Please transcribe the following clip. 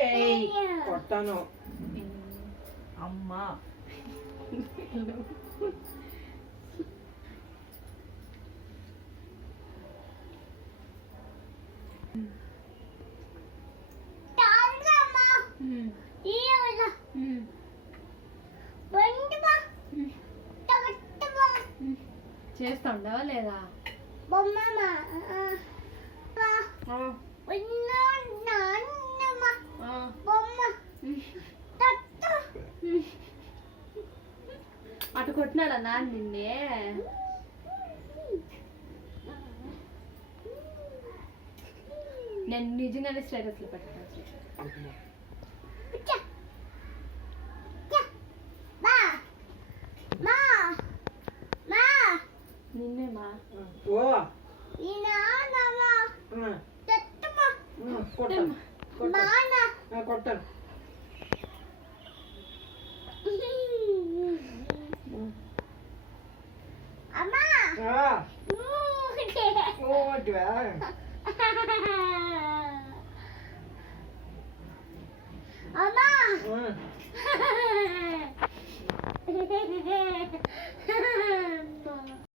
ఏయ్ కొట్టాను అమ్మా చేస్తా ఉండవా లేదా అటు కొట్టినాడా నాన్న నిన్నే నేను నిజంగానే స్టేటస్లో పెట్టాను నిన్నేమా ఓ కొట్టాను కొట్టాను Mama!